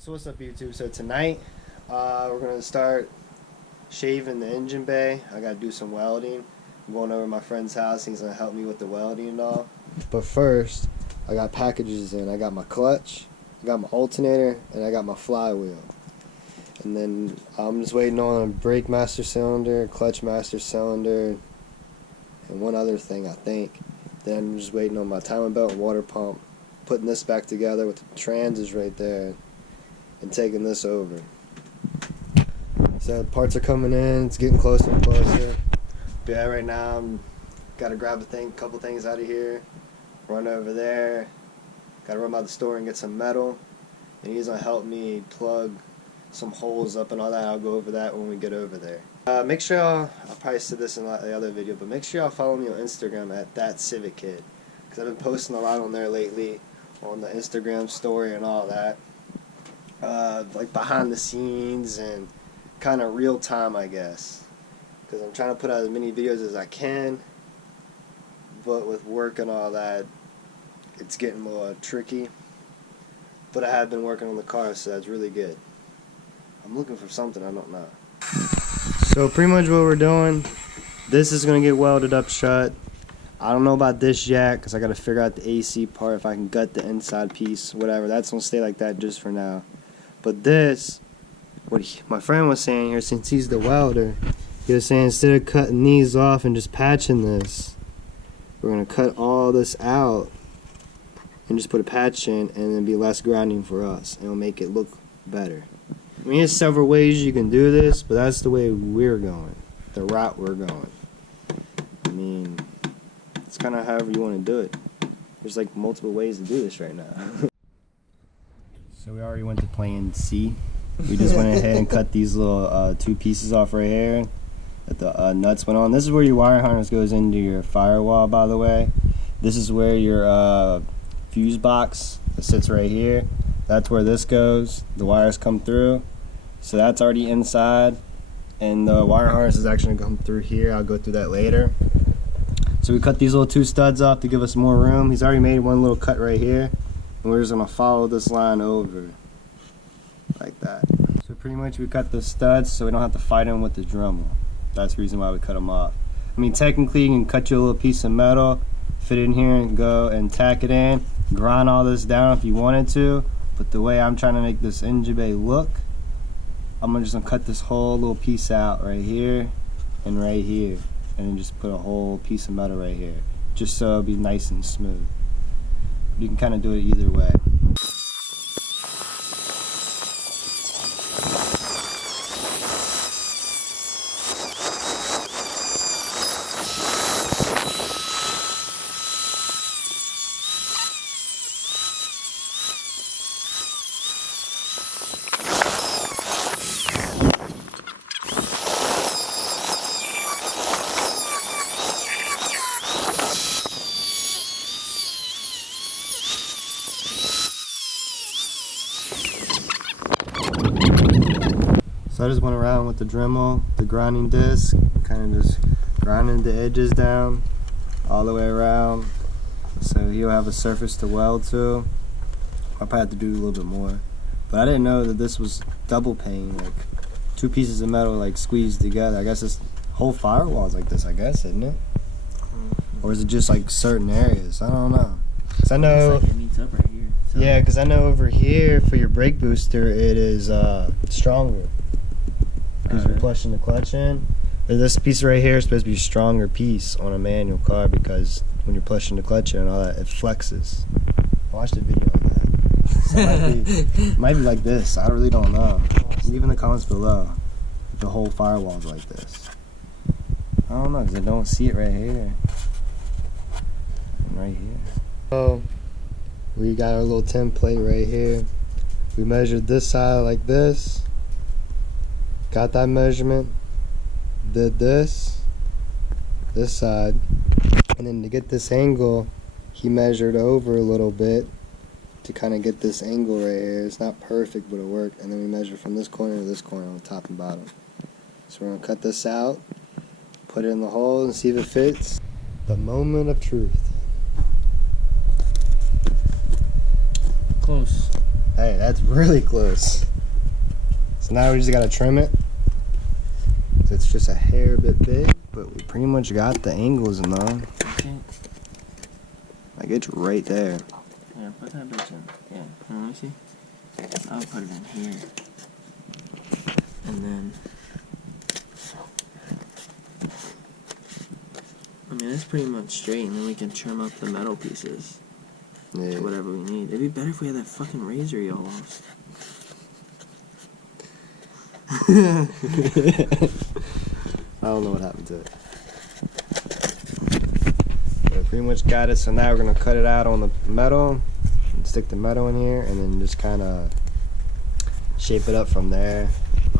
So what's up, YouTube? So tonight we're gonna start shaving the engine bay. I gotta do some welding. I'm going over to my friend's house. He's gonna help me with the welding and all. But first, I got packages in. I got my clutch, I got my alternator, and I got my flywheel. And then I'm just waiting on a brake master cylinder, clutch master cylinder, and one other thing, I think. Then I'm just waiting on my timing belt and water pump. Putting this back together with the transes right there, and taking this over. So parts are coming in. It's getting closer and closer. But yeah, right now I'm gotta grab a couple things out of here, run over there. Gotta run by the store and get some metal, and he's gonna help me plug some holes up and all that. I'll go over that when we get over there. Make sure I'll probably said this in the other video, but make sure y'all follow me on Instagram at ThatCivicKid, because I've been posting a lot on there lately, on the Instagram story and all that. Like behind the scenes and kind of real time, I guess, because I'm trying to put out as many videos as I can, but with work and all that, it's getting a little tricky. But I have been working on the car, so that's really good. I'm looking for something, I don't know. So pretty much what we're doing, this is going to get welded up shut. I don't know about this yet, because I got to figure out the AC part, if I can gut the inside piece, whatever. That's going to stay like that just for now. But this, my friend was saying here, since he's the welder, he was saying instead of cutting these off and just patching this, we're going to cut all this out and just put a patch in, and it'll be less grinding for us, and it'll make it look better. I mean, there's several ways you can do this, but that's the way we're going, the route we're going. I mean, it's kind of however you want to do it. There's like multiple ways to do this right now. So we already went to plan C. We just went ahead and cut these little two pieces off right here that the nuts went on. This is where your wire harness goes into your firewall, by the way. This is where your fuse box that sits right here. That's where this goes. The wires come through. So that's already inside. And the wire harness is actually going to come through here. I'll go through that later. So we cut these little two studs off to give us more room. He's already made one little cut right here. And we're just going to follow this line over. Like that. So pretty much we cut the studs so we don't have to fight them with the Dremel. That's the reason why we cut them off. I mean, technically you can cut your little piece of metal, fit it in here and go and tack it in, grind all this down if you wanted to. But the way I'm trying to make this engine bay look, I'm just going to cut this whole little piece out right here and right here. And then just put a whole piece of metal right here. Just so it'll be nice and smooth. You can kind of do it either way. So I just went around with the Dremel, the grinding disc, kind of just grinding the edges down all the way around. So he'll have a surface to weld to. I'll probably have to do a little bit more. But I didn't know that this was double pane, like two pieces of metal like squeezed together. I guess this whole firewall is like this, I guess, isn't it? Or is it just like certain areas? I don't know. Cause I know. Like it meets up right here. So. Yeah, because I know over here for your brake booster it is stronger. Because you're plushing the clutch in. This piece right here is supposed to be a stronger piece on a manual car because when you're pushing the clutch in and all that, it flexes. Watch the video on that. So it might be like this. I really don't know. Leave in the comments below if the whole firewall's like this. I don't know because I don't see it right here. And right here. So we got our little template right here. We measured this side like this. Got that measurement, did this side, and then to get this angle, he measured over a little bit to kind of get this angle right here. It's not perfect, but it worked. And then we measured from this corner to this corner on the top and bottom. So we're going to cut this out, put it in the hole, and see if it fits. The moment of truth. Close. Hey, that's really close. So now we just gotta trim it. It's just a hair bit big, but we pretty much got the angles in though. Okay. Like it's right there. Yeah, put that bitch in. Yeah, let me see. I'll put it in here. And then, I mean, it's pretty much straight, and then we can trim up the metal pieces to whatever we need. It'd be better if we had that fucking razor y'all lost. I don't know what happened to it. We pretty much got it, so now we're gonna cut it out on the metal and stick the metal in here and then just kind of shape it up from there.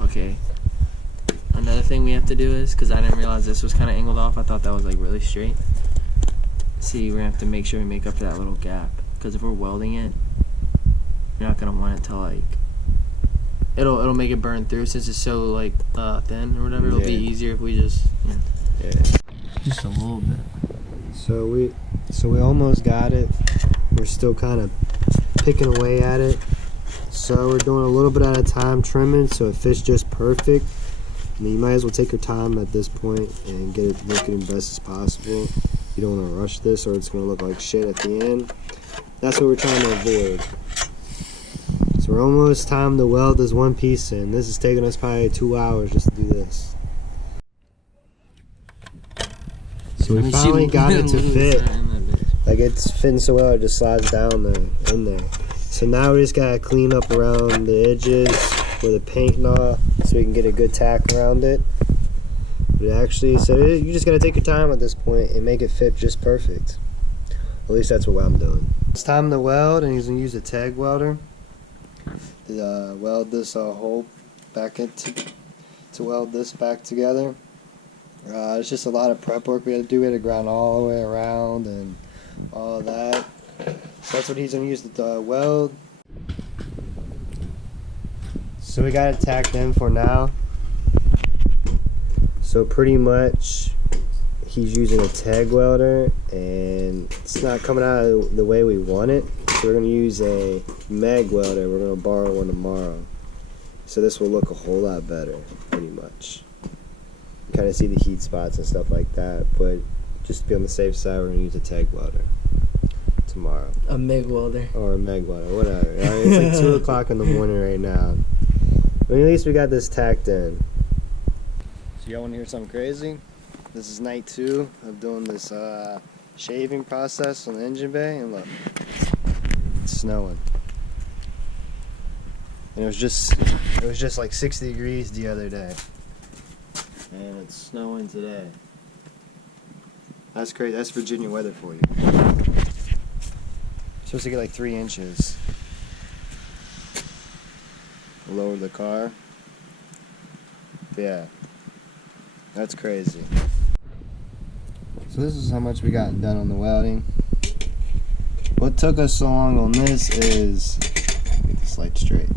Okay. Another thing we have to do is, because I didn't realize this was kind of angled off, I thought that was like really straight. See, we're gonna have to make sure we make up for that little gap, because if we're welding it, you're not gonna want it to like, it'll make it burn through since it's so like thin or whatever. It'll be easier if we just just a little bit. So we almost got it. We're still kind of picking away at it. So we're doing a little bit at a time, trimming so it fits just perfect. I mean, you might as well take your time at this point and get it looking best as possible. You don't want to rush this or it's going to look like shit at the end. That's what we're trying to avoid. So we're almost time to weld this one piece in. This is taking us probably 2 hours just to do this. So we finally got it to fit. Like it's fitting so well, it just slides down there, in there. So now we just gotta clean up around the edges with the paint and all, so we can get a good tack around it. But actually, so you just gotta take your time at this point and make it fit just perfect. At least that's what I'm doing. It's time to weld, and he's gonna use a TEG welder to weld this hole back into to weld this back together. It's just a lot of prep work we had to do. We had to grind all the way around and all that. So that's what he's going to use to weld. So we got it tacked in for now. So pretty much he's using a TEG welder and it's not coming out the way we want it. So we're going to use a MIG welder. We're going to borrow one tomorrow. So this will look a whole lot better, pretty much. Kind of see the heat spots and stuff like that, but just to be on the safe side, we're going to use a TEG welder tomorrow. A MIG welder. Or a MIG welder, whatever. I mean, it's like 2 o'clock in the morning right now. But at least we got this tacked in. So y'all want to hear something crazy? This is night 2 of doing this shaving process on the engine bay, and look, it's snowing. And it was just like 60 degrees the other day. And it's snowing today. That's great. That's Virginia weather for you. Supposed to get like 3 inches. Lower the car. But yeah. That's crazy. So this is how much we got done on the welding. What took us so long on this is, get this light straight.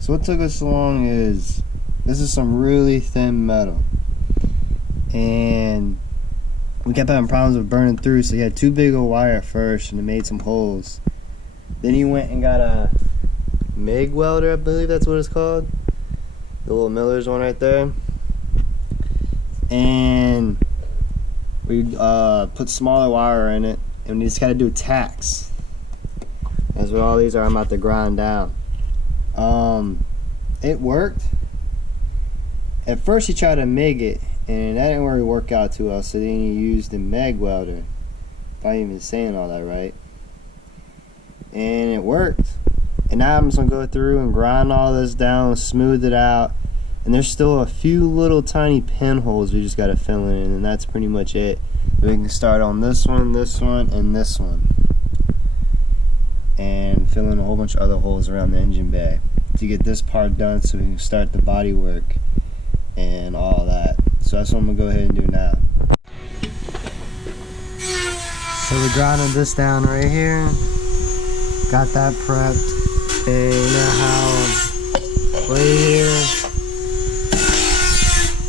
So what took us so long is, this is some really thin metal. And we kept having problems with burning through, so he had too big a wire first and it made some holes. Then he went and got a MIG welder, I believe that's what it's called. The little Miller's one right there. And we put smaller wire in it, and we just gotta do tacks. That's what all these are. I'm about to grind down. It worked. At first he tried to MIG it, and that didn't really work out too well, so then he used the MIG welder. If I'm even saying all that right. And it worked. And now I'm just going to go through and grind all this down, smooth it out. And there's still a few little tiny pinholes we just got to fill in, and that's pretty much it. We can start on this one, and this one. And fill in a whole bunch of other holes around the engine bay to get this part done so we can start the body work and all that. So that's what I'm gonna go ahead and do now. So we're grinding this down right here. Got that prepped. And you know how right here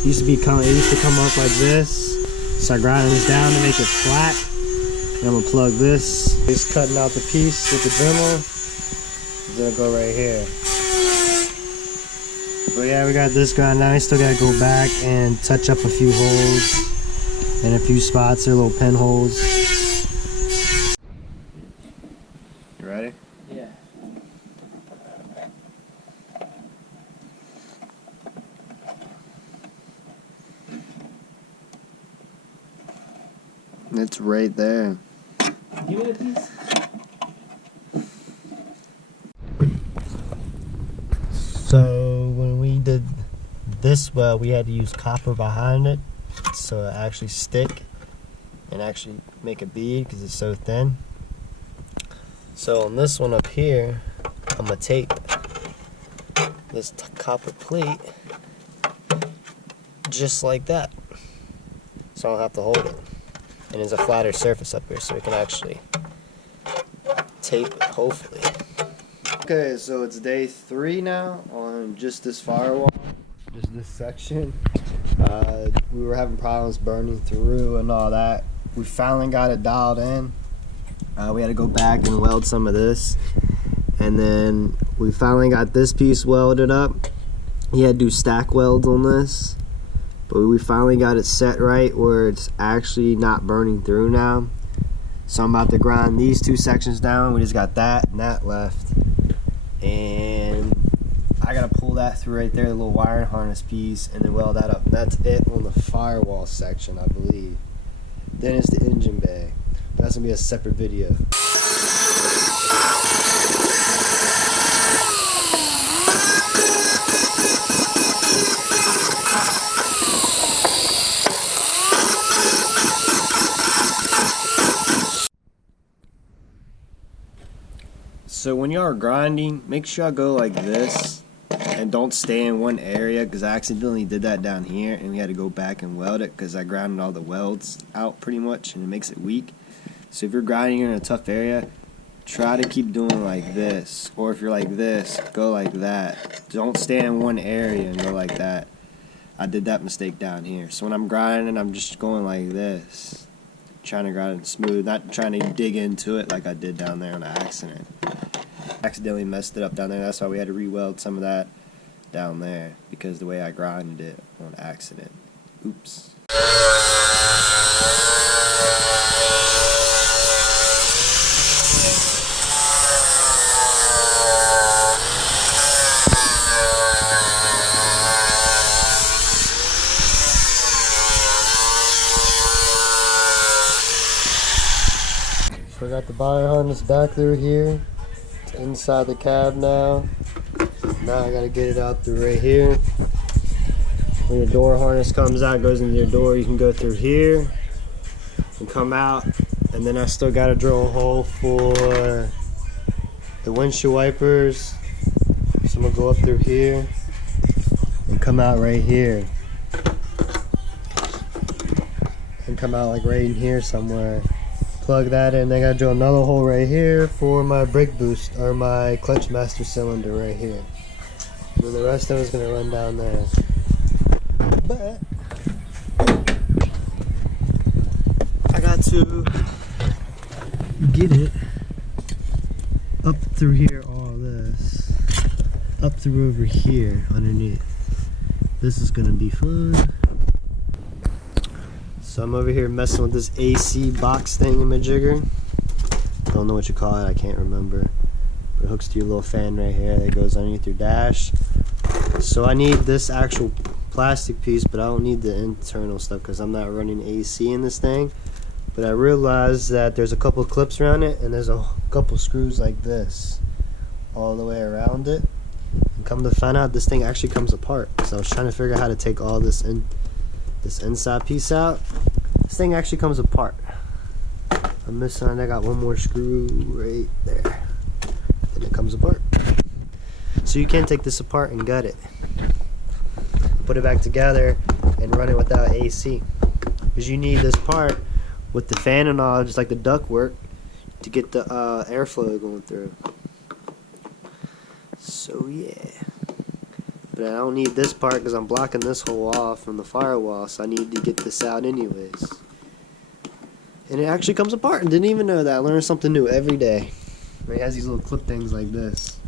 it used to come up like this. So I'm grinding this down to make it flat. And I'm gonna plug this. Just cutting out the piece with the Dremel. It's gonna go right here. But yeah, we got this guy. Now I still gotta go back and touch up a few holes and a few spots. They're little pinholes. You ready? Yeah. It's right there. Give me a piece. So when we did this well, we had to use copper behind it so it actually stick and actually make a bead because it's so thin. So on this one up here, I'm gonna tape this copper plate just like that, so I don't have to hold it. And there's a flatter surface up here, so we can actually tape it, hopefully. Okay, so it's day 3 now on just this firewall, just this section. We were having problems burning through and all that. We finally got it dialed in. We had to go back and weld some of this, and then we finally got this piece welded up. He had to do stack welds on this, but we finally got it set right where it's actually not burning through now. So I'm about to grind these 2 sections down. We just got that and that left. And I gotta pull that through right there, the little wiring harness piece, and then weld that up. And that's it on the firewall section, I believe. Then it's the engine bay. But that's gonna be a separate video. So when y'all are grinding, make sure y'all go like this and don't stay in one area, because I accidentally did that down here and we had to go back and weld it because I grounded all the welds out pretty much and it makes it weak. So if you're grinding in a tough area, try to keep doing like this, or if you're like this, go like that. Don't stay in one area and go like that. I did that mistake down here. So when I'm grinding, I'm just going like this, trying to grind it smooth, not trying to dig into it like I did down there on accident. Accidentally messed it up down there. That's why we had to re-weld some of that down there, because the way I grinded it on accident. Oops. So I got the wire harness back through here. It's inside the cab now. Now I gotta get it out through right here. When your door harness comes out, goes into your door, you can go through here and come out. And then I still gotta drill a hole for the windshield wipers. So I'm gonna go up through here and come out right here. And come out like right in here somewhere. Plug that in. I gotta drill another hole right here for my brake boost, or my clutch master cylinder right here. And then the rest of it's gonna run down there. But I got to get it up through here, all this up through over here underneath. This is gonna be fun. So I'm over here messing with this AC box thingamajigger. Don't know what you call it, I can't remember. But it hooks to your little fan right here that goes underneath your dash. So I need this actual plastic piece, but I don't need the internal stuff because I'm not running AC in this thing. But I realized that there's a couple clips around it, and there's a couple screws like this all the way around it. And come to find out, this thing actually comes apart. So I was trying to figure out how to take all this inside piece out. This thing actually comes apart. I'm missing, I got one more screw right there. Then it comes apart. So you can take this apart and gut it. Put it back together and run it without AC. Because you need this part with the fan and all, just like the duct work, to get the airflow going through. So yeah. But I don't need this part because I'm blocking this hole off from the firewall, so I need to get this out anyways. And it actually comes apart, and didn't even know that. I learn something new every day. It has these little clip things like this.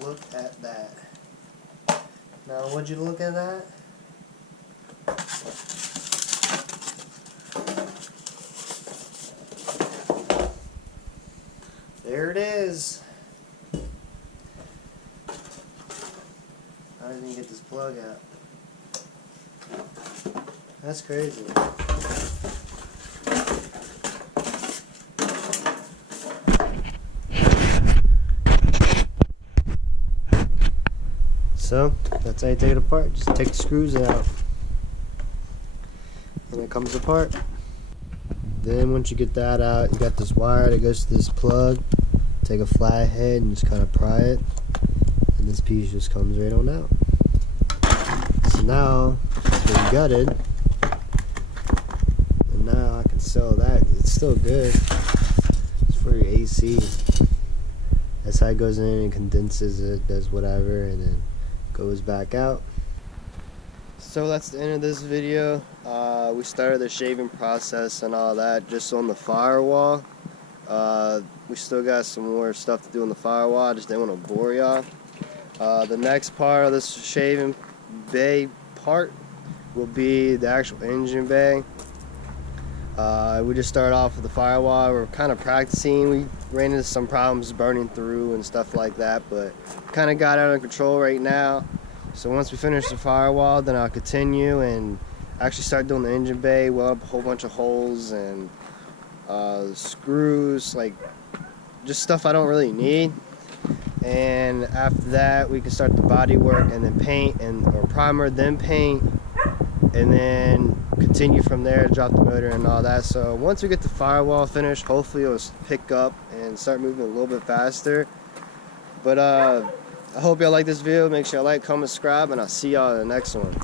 Look at that. Now, would you look at that? There it is. I didn't even get this plug out. That's crazy. So, that's how you take it apart. Just take the screws out. And it comes apart. Then once you get that out, you got this wire that goes to this plug. Take a flathead and just kind of pry it. And this piece just comes right on out. So now, it's been gutted. And now I can sell that. It's still good. It's for your AC. That's how it goes in and condenses it, does whatever, and then goes back out. So that's the end of this video. We started the shaving process and all that just on the firewall. We still got some more stuff to do on the firewall. I just didn't want to bore y'all. The next part of this shaving bay part will be the actual engine bay. We just started off with the firewall. We're kind of practicing. We ran into some problems burning through and stuff like that, but kind of got out of control right now. So once we finish the firewall, then I'll continue and actually start doing the engine bay, weld up a whole bunch of holes and screws, like just stuff I don't really need. And after that, we can start the body work and then paint or primer, then paint, and then continue from there, drop the motor and all that. So once we get the firewall finished, hopefully it'll pick up and start moving a little bit faster. But I hope y'all like this video. Make sure y'all like, comment, subscribe, and I'll see y'all in the next one.